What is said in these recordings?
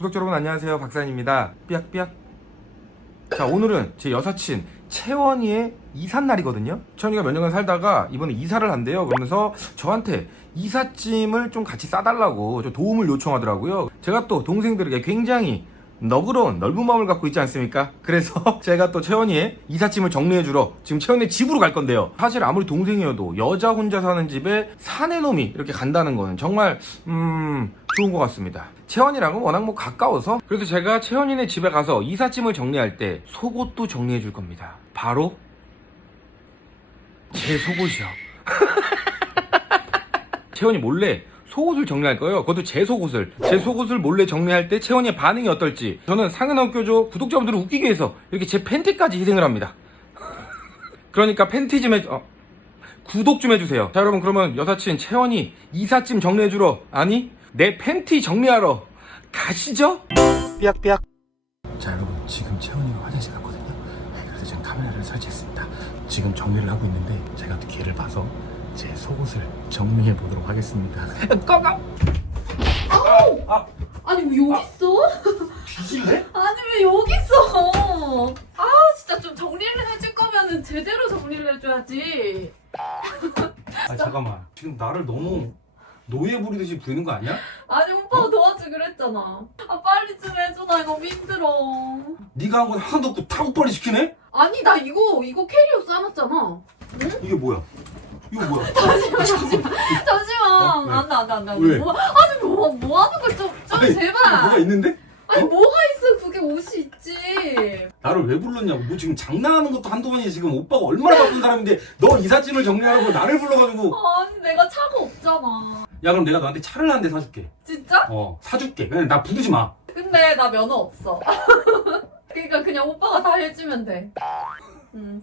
구독자 여러분 안녕하세요 박사입니다 삐약삐약 자 오늘은 제 여사친 채원이의 이삿 날이거든요 채원이가 몇 년간 살다가 이번에 이사를 한대요 그러면서 저한테 이삿짐을 좀 같이 싸달라고 좀 도움을 요청하더라고요 제가 또 동생들에게 굉장히 너그러운 넓은 마음을 갖고 있지 않습니까? 그래서 제가 또 채원이의 이삿짐을 정리해주러 지금 채원이 집으로 갈 건데요. 사실 아무리 동생이어도 여자 혼자 사는 집에 사내 놈이 이렇게 간다는 거는 정말 음 좋은 것 같습니다. 채원이랑은 워낙 뭐 가까워서 그래서 제가 채원이네 집에 가서 이삿짐을 정리할 때 속옷도 정리해 줄 겁니다. 바로 제 속옷이요. 채원이 몰래 속옷을 정리할 거예요. 그것도 제 속옷을. 제 속옷을 몰래 정리할 때 채원이의 반응이 어떨지. 저는 상은아 교조 구독자분들을 웃기기 위해서 이렇게 제 팬티까지 희생을 합니다. 그러니까 팬티 좀 해, 어, 구독 좀 해주세요. 자, 여러분, 그러면 여사친 채원이 이삿짐 정리해주러, 아니, 내 팬티 정리하러 가시죠? 삐약삐약. 자, 여러분, 지금 채원이가 화장실 갔거든요. 네, 그래서 지금 카메라를 설치했습니다. 지금 정리를 하고 있는데, 제가 또 기회를 봐서 제 속옷을 정리해 보도록 하겠습니다. 꺼가! 아니 왜 여기 있어? 뒤질래? 아니 왜 여기 있어? 아 진짜 좀 정리를 해줄 거면은 제대로 정리를 해줘야지. 아, 잠깐만. 지금 나를 너무 노예 부리듯이 부리는 거 아니야? 아니 오빠가 도와주기로 했잖아. 아 빨리 좀 해줘 나 너무 힘들어. 네가 한 건 하나도 없고 타고빨리 시키네? 아니 나 이거 이거 캐리어 싸놨잖아. 이게 뭐야? 이거 뭐야? 잠시만 잠시만 잠시만 어, 왜? 안돼 안돼 안돼. 왜? 뭐, 아니 뭐, 뭐 하는 거야 좀, 좀 아니, 제발. 뭐가 있는데? 아니 어? 뭐가 있어 그게 옷이 있지. 나를 왜 불렀냐고. 너 지금 장난하는 것도 한두 번이지. 지금 오빠가 얼마나 바쁜 사람인데 너 이삿짐을 정리하라고 나를 불러가지고. 아니 내가 차가 없잖아. 야, 그럼 내가 너한테 차를 한 대 사줄게. 진짜? 어, 사줄게. 그냥 나 부르지 마. 근데 나 면허 없어. 그러니까 그냥 오빠가 다 해주면 돼. 음.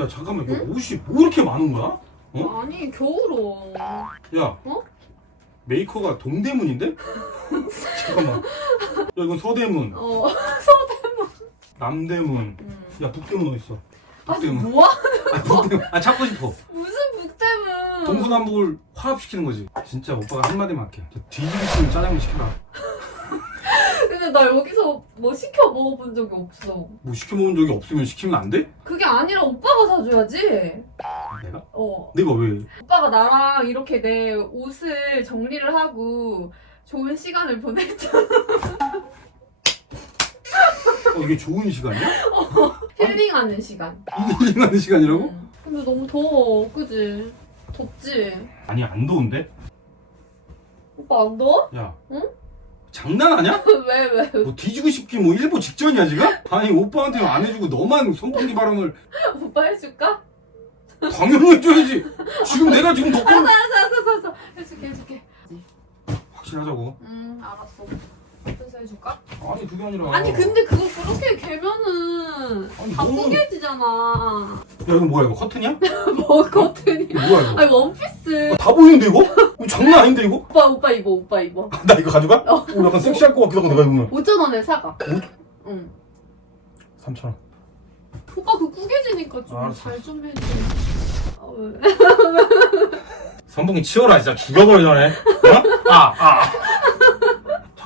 야, 잠깐만. 이거 옷이 뭐 이렇게 많은 거야? 어? 아니 겨울어. 야. 어? 메이커가 동대문인데? 잠깐만. 야, 이건 서대문, 어. 남대문. 음. 야, 북대문 어딨어? 아니 북대문. 뭐야? 아, 북대문. 아, 찾고 싶어. 무슨 북대문? 동서남북을 화합시키는 거지. 진짜 오빠가 한마디만 할게. 저 뒤지기 싫으면 짜장면 시켜라. 근데 나 여기서 뭐 시켜 먹어본 적이 없어. 뭐 시켜먹은 적이 없으면 시키면 안 돼? 그게 아니라 오빠가 사줘야지. 내가? 어. 내가 왜? 오빠가 나랑 이렇게 내 옷을 정리를 하고 좋은 시간을 보냈잖아. 어, 이게 좋은 시간이야? 힐링하는 시간. 힐링하는 시간이라고? 음. 근데 너무 더워, 그지? 덥지? 아니, 안 더운데? 오빠 안 더워? 야. 응? 장난하냐? 왜, 왜? 뭐 뒤지고 싶기 뭐 일보 직전이야 지금? 아니 오빠한테 안 해주고 너만 선풍기 바람을 오빠 해줄까? 당연히 해줘야지 지금 내가 지금 너 알았어, 걸 알았어, 알았어, 알았어. 해줄게, 해줄게. 확실하자고 음, 알았어. 어떻게 해줄까? 아니 그게 아니라 아니, 근데 그거 그렇게 개면은 아니, 다 너무- 구겨지잖아. 야 이거 뭐야 이거 커튼이야? 뭐, 커튼이. 이거 뭐야 이거 아니, 원피스. 어, 다 보이는데 이거? 이거 장난 아닌데 이거? 오빠, 오빠 입어, 오빠 입어. 나 이거 가져가? 어. 오 약간 섹시할 것 같기도 하고 내가 입으면 5천 원에 사가. 응. 3천원 오빠 그 구겨지니까 좀 알았어. 잘 좀 해줘. 아, 왜? 선풍기 치워라 진짜 죽여버려 전에 어? 아 아.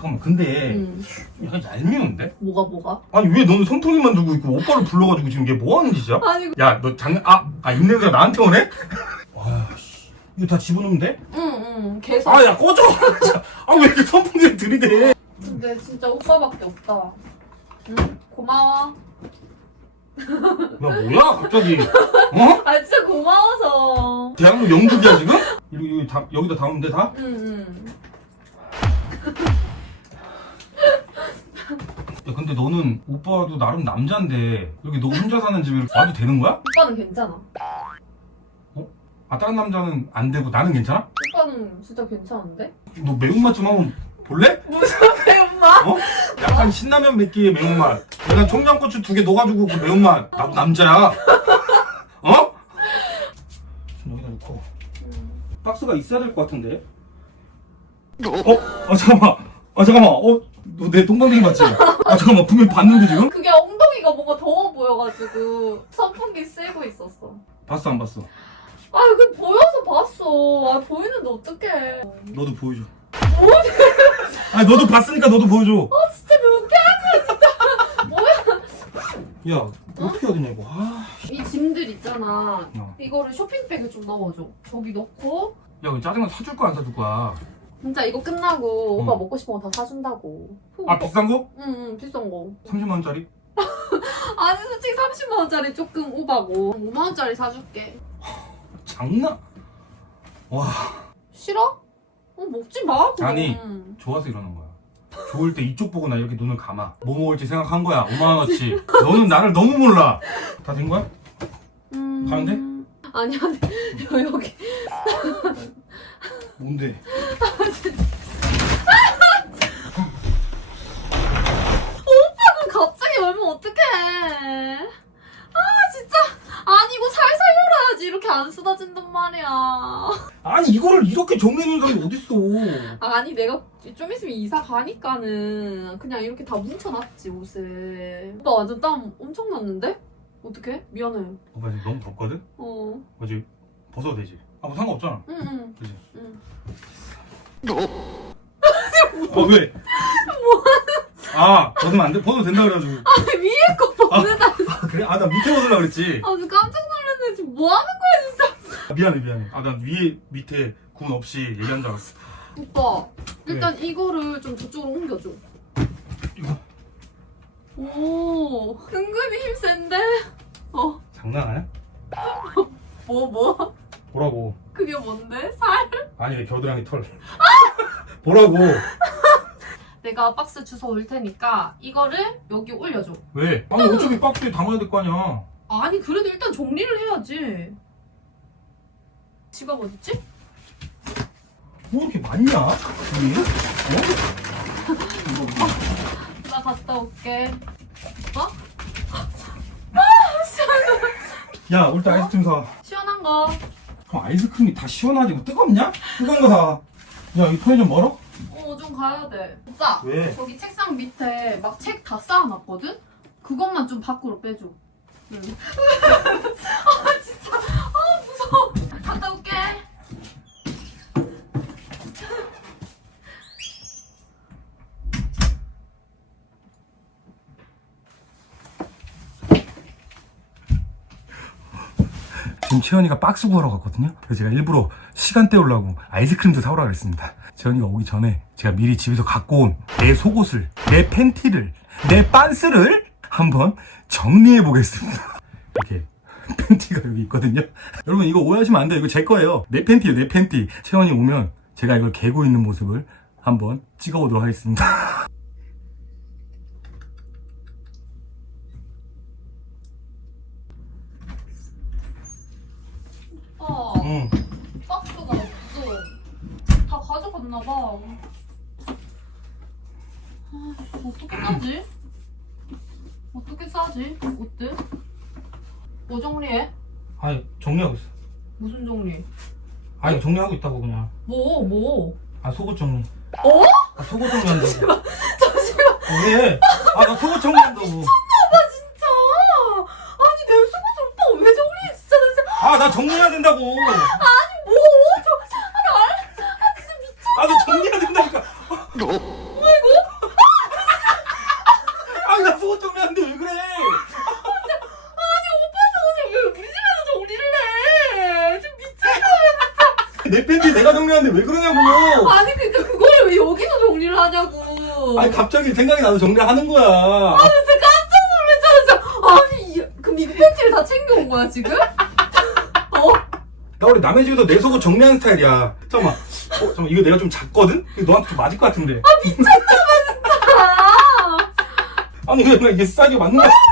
잠깐만 근데 응. 약간 얄미운데? 뭐가, 뭐가? 아니 왜 너는 선풍기만 두고 있고 오빠를 불러가지고 지금 이게 뭐하는 짓이야? 아니, 야, 너 장난, 아, 아, 입냄새가 나한테 오네? 와, 씨. 이거 다 집어넣으면 돼? 응, 응. 계속. 아, 야, 꺼져! 아, 왜 이렇게 선풍기를 들이대? 근데 진짜 오빠밖에 없다. 응, 고마워. 야, 뭐야, 갑자기. 어? 아, 진짜 고마워서. 대학로 영국이야, 지금? 여기, 여기 다, 여기다 담으면 돼, 다? 응, 응. 근데 너는 오빠도 나름 남잔데, 여기 너 혼자 사는 집에 이렇게 와도 되는 거야? 오빠는 괜찮아. 아, 다른 남자는 안 되고 나는 괜찮아? 오빠는 진짜 괜찮은데? 너 매운맛 좀 한번 볼래? 무슨 배엄마? 어? 약간 신라면 맵기의 매운맛. 약간 청양고추 두 개 넣어가지고 그 매운맛. 나도 남자야. 어? 좀 여기다 놓고. 박스가 있어야 될 것 같은데. 어? 아 잠깐만. 아 잠깐만. 어? 너 내 동방댕이 맞지? 아 잠깐만 분명 봤는데 지금? 그게 엉덩이가 뭔가 더워 보여가지고 선풍기 쐬고 있었어. 봤어 안 봤어? 아 이거 보여서 봤어. 아 보이는데 어떡해. 너도 보여줘 아니 너도 봤으니까 너도 보여줘 아 진짜 명쾌한 거야 진짜. 뭐야. 야 어떻게 해야 되냐 이거 아. 이 짐들 있잖아. 어. 이거를 쇼핑백에 좀 넣어줘. 저기 넣고 야 짜증나 사줄 거야 안 사줄 거야 진짜 이거 끝나고 응. 오빠 먹고 싶은 거 다 사준다고. 아, 비싼 거? 응 응 비싼 거. 30만 원짜리? 아니 솔직히 30만 원짜리 조금 오바고 5만 원짜리 사줄게. 장난 와 싫어? 어 먹지 마. 그럼. 아니. 좋아서 이러는 거야. 좋을 때 이쪽 보고 나 이렇게 눈을 감아. 뭐 먹을지 생각한 거야, 5만 원어치. 너는 나를 너무 몰라. 다 된 거야? 음... 가면 돼? 아니 아니 여기 뭔데 갑자기 열면 어떡해. 아 진짜 아니 이거 살살 열어야지 이렇게 안 쏟아진단 말이야. 아니 이거를 이렇게 정리해놓은 사람이 어딨어 아니 내가 좀 있으면 이사 가니까는 그냥 이렇게 다 뭉쳐놨지 옷을. 나 완전 땀 엄청 났는데? 어떡해? 미안해. 오빠 지금 너무 덥거든? 어. 뭐지 벗어도 되지 아무 상관없잖아 응 응. 그지? 응. 아 왜? 아 벗으면 안 돼? 벗어도 된다 그래가지고 아니 위에 거 보내다. 아 그래? 아 나 밑에 벗으려고 그랬지 아, 저 깜짝 놀랐네. 지금 뭐 하는 거야, 아, 미안해 미안해 아 난 위에 밑에 군 없이 얘기한 줄 알았어 오빠? 일단 이거를 좀 저쪽으로 옮겨줘. 이거 오, 은근히 힘 센데? 어, 장난 아니야? 뭐, 뭐? 보라고 그게 뭔데? 살? 아니 왜 겨드랑이 털 보라고 내가 박스 주워 올 테니까 이거를 여기 올려줘. 왜? 아니, 어차피 박스에 담아야 될 거 아니야. 아니, 그래도 일단 정리를 해야지. 지갑 어딨지? 뭐 이렇게 많냐? 위에? 어? 나 갔다 올게. 어? 야 우리 때 아이스크림 사 시원한 거. 그럼 아이스크림이 다 시원하지 뭐 뜨겁냐? 뜨거운 거 사. 야, 이 편의점 멀어? 어, 좀 가야 돼. 오빠, 왜? 저기 책상 밑에 막 책 다 쌓아놨거든? 그것만 좀 밖으로 빼줘. 응. 아, 진짜. 아, 무서워. 갔다 올게. 지금 채연이가 박스 구하러 갔거든요. 그래서 제가 일부러 시간 때우려고 아이스크림도 사오라 그랬습니다. 채연이가 오기 전에 제가 미리 집에서 갖고 온 내 속옷을, 내 팬티를, 내 빤스를 한번 정리해 보겠습니다. 이렇게 팬티가 여기 있거든요. 여러분 이거 오해하시면 안 돼요. 이거 제 거예요. 내 팬티예요, 내 팬티. 채연이 오면 제가 이걸 개고 있는 모습을 한번 찍어보도록 하겠습니다. 오빠, 응. 박스가 없어. 다 가져갔나 봐. 아, 어떻게 싸지? 어떻게 싸지? 옷들? 뭐 정리해? 아니 정리하고 있어. 무슨 정리? 아니 정리하고 있다고 그냥. 뭐, 뭐? 아 속옷 정리. 어? 아, 속옷 정리한다고. 잠시만. 아, 왜? 아, 나 속옷 정리한다고. 오빠 진짜 아니 내 속옷을 오빠 왜 정리해 진짜 나 아, 나 정리해야 된다고. 뭐? 저 아니 알 아, 진짜 미쳐 아, 나 정리해야 된다니까. 아, 나 속옷 정리하는데 왜 그래? 아니 오빠 속옷을 왜 우리 집에서 정리를 해 지금 미쳤나 내 팬티 내가 정리하는데 왜 그러냐고. 아니 그러니까 그거를 왜 여기서 정리를 하냐고 아니, 갑자기 생각이 나서 정리하는 거야. 아 진짜 깜짝 놀랐잖아 진짜 아니 이- 그럼 이거 팬티를 다 챙겨온 거야 지금? 어? 나 원래 남의 집에서 내 속옷 정리하는 스타일이야. 잠깐만. 어, 잠깐만. 이거 내가 좀 작거든? 이거 너한테 좀 맞을 것 같은데. 아 아니, 왜, 나 이게 싸게 맞는 거야? 아,